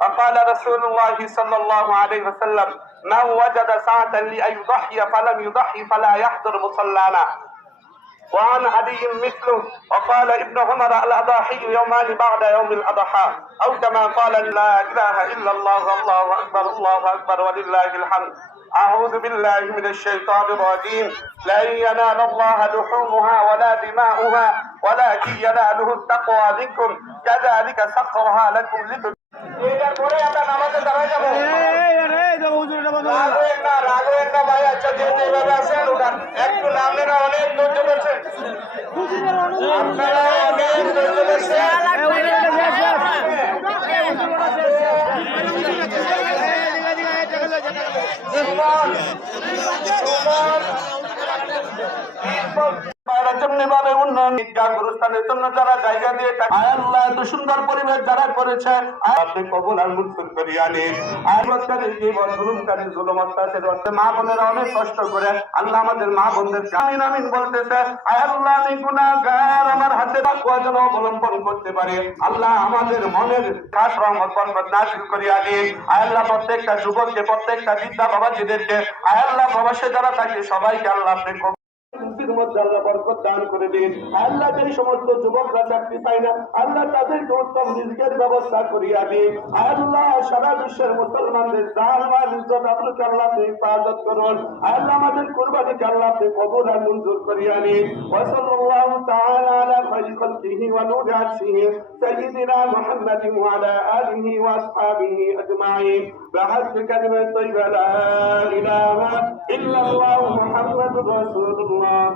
وقال رسول الله صلى الله عليه وسلم من وجد ساعة لأن يضحي فلم يضحي فلا يحضر مصلانا وعن علي مثله وقال ابن عمر الأضاحي يومان بعد يوم الأضحى أو كما قال لا إله إلا الله الله أكبر ولله الحمد أعوذ بالله من الشيطان الرجيم لن ينال الله لحومها ولا دماؤها ولكن يناله التقوى منكم كذلك سخرها لكم একটু নামের অনেক ধৈর্য পেয়েছেন আপনারা অনেক ধৈর্য সুন্দর পরিবেশ যারা করেছে আপনি কবুল আর মঞ্জুর করিয়া নিন। মা বোনেরা অনেক কষ্ট করে আল্লাহ আমাদের মা বোনদের আমিন আমিন বলতেছে, আল্লাহ আমি গুনাহগার, আমার হাতে তাকওয়া যেন অবলম্বন করতে পারি। আল্লাহ আমাদের মনের খাস রহমত বরকত নাযিল করিয়া দিন। আল্লাহ প্রত্যেকটা যুবককে, প্রত্যেকটা বিদ্যা বাবাজিদেরকে, আল্লাহ প্রবাসে যারা থাকে সবাইকে আল্লাহ আপনি মধ্যে আল্লাহ বরকত দান করে দিন। আল্লাহ যে সমস্ত যুবকরা চাকরি পায় না আল্লাহ তাদেরকে উত্তম রিজকের ব্যবস্থা করিয়া দিন। আল্লাহ সারা বিশ্বের মুসলমানদের জান মাল ইজ্জত আবরুকে আল্লাহ আপনি হিফাজত করুন। আল্লাহ আমাদের কুরবানিকে আল্লাহ আপনি কবুল আর মঞ্জুর করিয়া নিন। ওয়া সাল্লাল্লাহু তাআলা আলা খায়রি খালকিহি ওয়া নূরি আরশিহি সাইয়্যিদিনা মুহাম্মাদিন ওয়া আলা আলিহি ওয়া আসহাবিহি আজমাইন বিহাqqi কালিমাত তাইয়্যিবা লা ইলাহা ইল্লাল্লাহু মুহাম্মাদুর রাসূলুল্লাহ